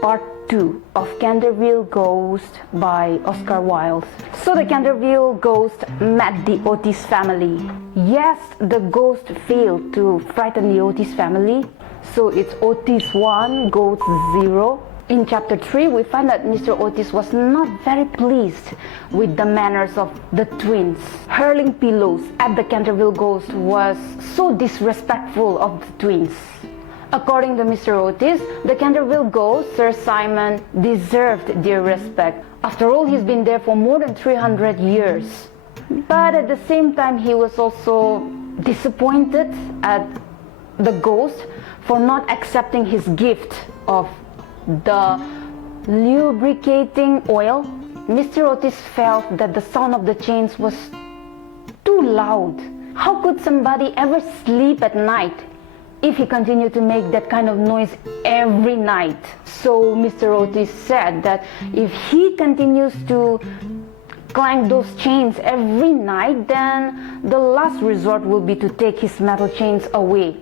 part 2 of Canterville Ghost by Oscar Wilde. So the Canterville Ghost met the Otis family. Yes, the ghost failed to frighten the Otis family. So it's Otis 1, Ghost 0. In chapter 3, we find that Mr. Otis was not very pleased with the manners of the twins. Hurling pillows at the Canterville Ghost was so disrespectful of the twins. According to Mr. Otis, the Canterville Ghost, Sir Simon, deserved their respect. After all, he's been there for more than 300 years. But at the same time, he was also disappointed at the ghost for not accepting his gift of the lubricating oil. Mr. Otis felt that the sound of the chains was too loud. How could somebody ever sleep at night if he continued to make that kind of noise every night? So Mr. Otis said that if he continues to clank those chains every night, then the last resort will be to take his metal chains away.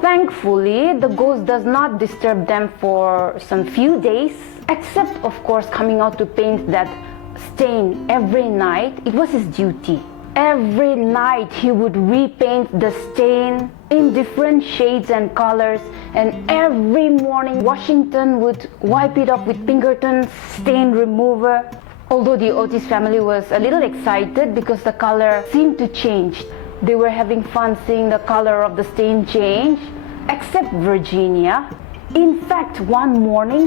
Thankfully, the ghost does not disturb them for some few days, except of course coming out to paint that stain every night. It was his duty. Every night he would repaint the stain in different shades and colors, and every morning Washington would wipe it off with Pinkerton's stain remover. Although the Otis family was a little excited because the color seemed to change. They were having fun seeing the color of the stain change, except Virginia. In fact, one morning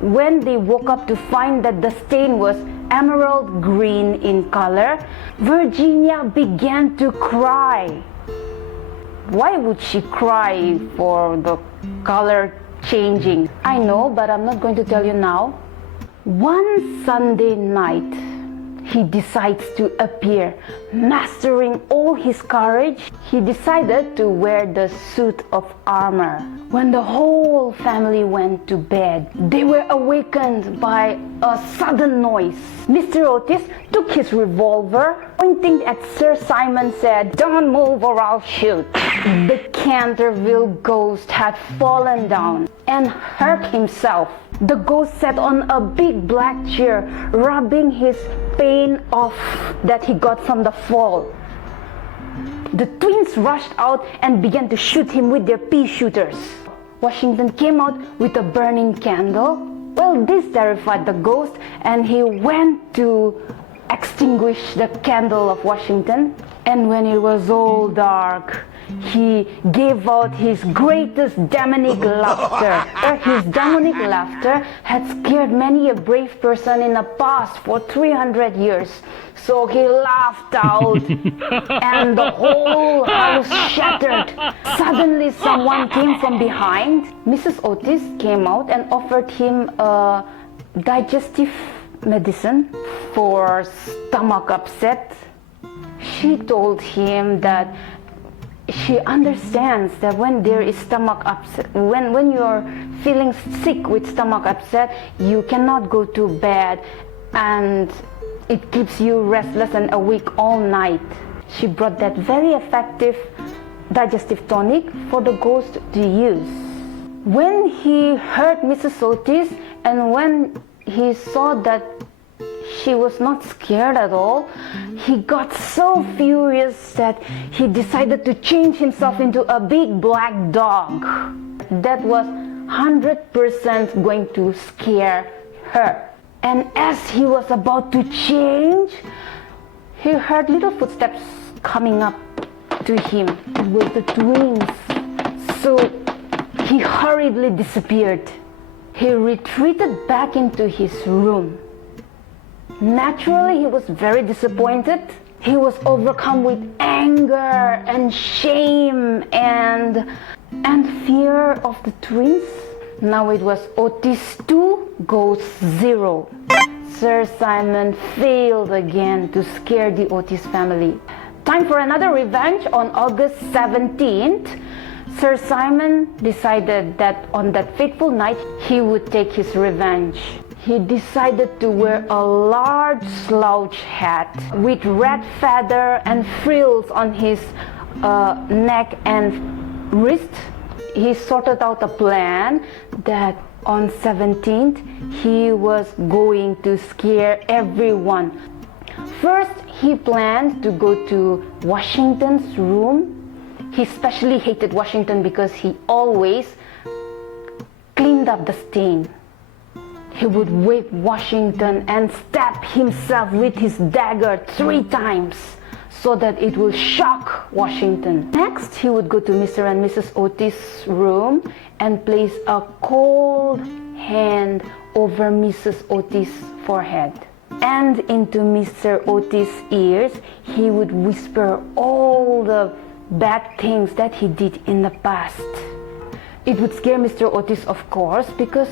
when they woke up to find that the stain was emerald green in color, Virginia began to cry. Why would she cry for the color changing? I know, but I'm not going to tell you now. One Sunday night, he decides to appear. Mastering all his courage, he decided to wear the suit of armor. When the whole family went to bed, they were awakened by a sudden noise. Mr. Otis took his revolver, pointing at Sir Simon, said, "Don't move or I'll shoot." The Canterville Ghost had fallen down and hurt himself. The ghost sat on a big black chair, rubbing his pain off that he got from the fall. The twins rushed out and began to shoot him with their pea shooters. Washington came out with a burning candle. Well, this terrified the ghost, and he went to extinguish the candle of Washington. And when it was all dark, he gave out his greatest demonic laughter. His demonic laughter had scared many a brave person in the past for 300 years. So he laughed out and the whole house shattered. Suddenly someone came from behind. Mrs. Otis came out and offered him a digestive medicine for stomach upset. She told him that she understands that when there is stomach upset, when you're feeling sick with stomach upset, you cannot go to bed and it keeps you restless and awake all night. She brought that very effective digestive tonic for the ghost to use. When he heard Mrs. Otis and when he saw that she was not scared at all, he got so furious that he decided to change himself into a big black dog. That was 100% going to scare her. And as he was about to change, he heard little footsteps coming up to him. It was the twins. So he hurriedly disappeared. He retreated back into his room. Naturally, he was very disappointed. He was overcome with anger and shame and fear of the twins. Now it was Otis 2, Ghost 0. Sir Simon failed again to scare the Otis family. Time for another revenge. On August 17th, Sir Simon decided that on that fateful night, he would take his revenge. He decided to wear a large slouch hat with red feather and frills on his neck and wrist. he sorted out a plan that on 17th he was going to scare everyone. First, he planned to go to Washington's room. He especially hated Washington because he always cleaned up the stain. He would wake Washington and stab himself with his dagger 3 times so that it will shock Washington. Next, he would go to Mr. and Mrs. Otis' room and place a cold hand over Mrs. Otis' forehead. And into Mr. Otis' ears, he would whisper all the bad things that he did in the past. It would scare Mr. Otis, of course, because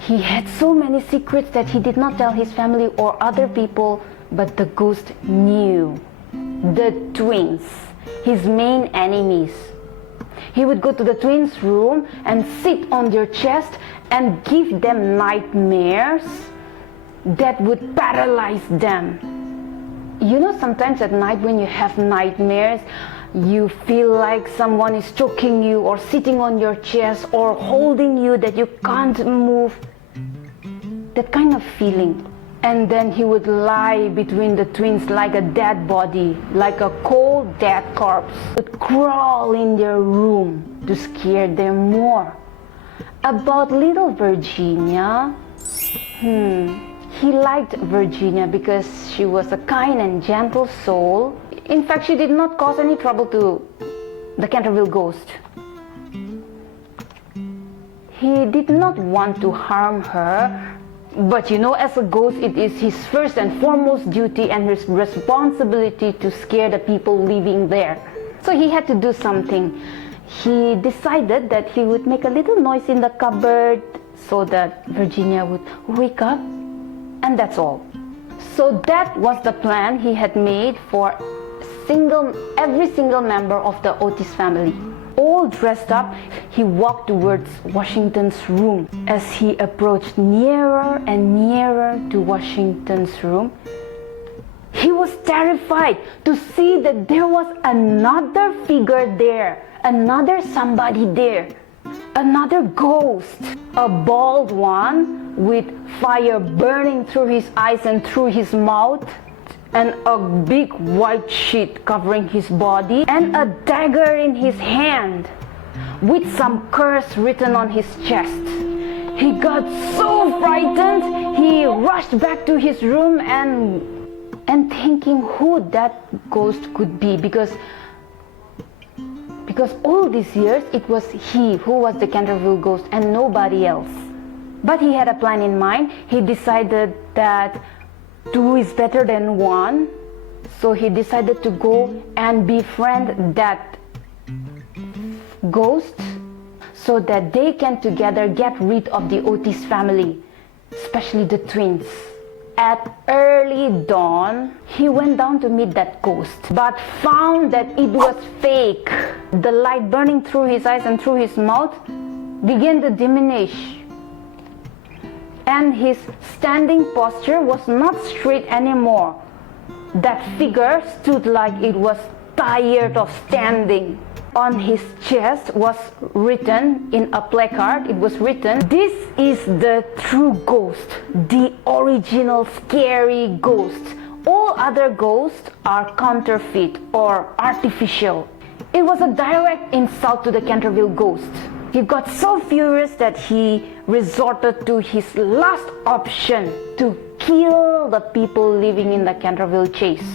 he had so many secrets that he did not tell his family or other people, but the ghost knew. The twins, his main enemies. He would go to the twins' room and sit on their chest and give them nightmares that would paralyze them. You know, sometimes at night when you have nightmares, you feel like someone is choking you or sitting on your chest or holding you that you can't move. That kind of feeling. And then he would lie between the twins like a dead body, like a cold dead corpse. He would crawl in their room to scare them more. About little Virginia, he liked Virginia because she was a kind and gentle soul. In fact, she did not cause any trouble to the Canterville ghost. He did not want to harm her, but you know, as a ghost, it is his first and foremost duty and his responsibility to scare the people living there. So he had to do something. He decided that he would make a little noise in the cupboard so that Virginia would wake up, and that's all. So that was the plan he had made for every single member of the Otis family. All dressed up, he walked towards Washington's room. As he approached nearer and nearer to Washington's room, he was terrified to see that there was another figure there, another somebody there, another ghost, a bald one with fire burning through his eyes and through his mouth, and a big white sheet covering his body, and a dagger in his hand with some curse written on his chest. He got so frightened, he rushed back to his room and thinking who that ghost could be, because all these years it was he who was the Canterville ghost and nobody else. But he had a plan in mind. He decided that 2 is better than 1, so he decided to go and befriend that ghost so that they can together get rid of the Otis family, especially the twins. At early dawn, he went down to meet that ghost, but found that it was fake. The light burning through his eyes and through his mouth began to diminish, and his standing posture was not straight anymore. That figure stood like it was tired of standing. On his chest was written in a placard, it was written, "This is the true ghost, the original scary ghost. All other ghosts are counterfeit or artificial." It was a direct insult to the Canterville ghost. He got so furious that he resorted to his last option to kill the people living in the Canterville Chase.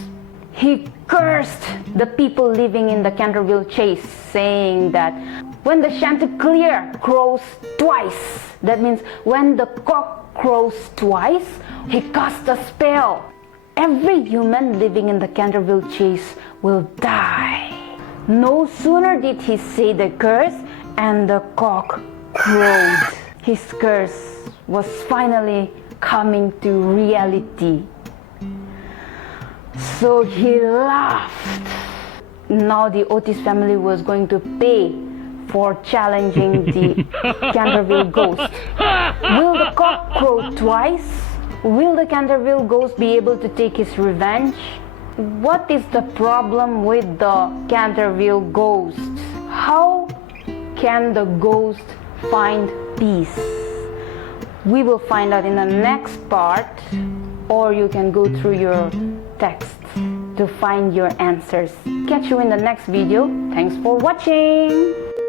He cursed the people living in the Canterville Chase, saying that when the Chanticleer crows twice, that means when the cock crows twice, he cast a spell. Every human living in the Canterville Chase will die. No sooner did he say the curse and the cock crowed. His curse was finally coming to reality. So he laughed. Now the Otis family was going to pay for challenging the Canterville ghost. Will the cock crow twice? Will the Canterville ghost be able to take his revenge? What is the problem with the Canterville ghost? How can the ghost find peace? We will find out in the next part, or you can go through your text to find your answers. Catch you in the next video. Thanks for watching.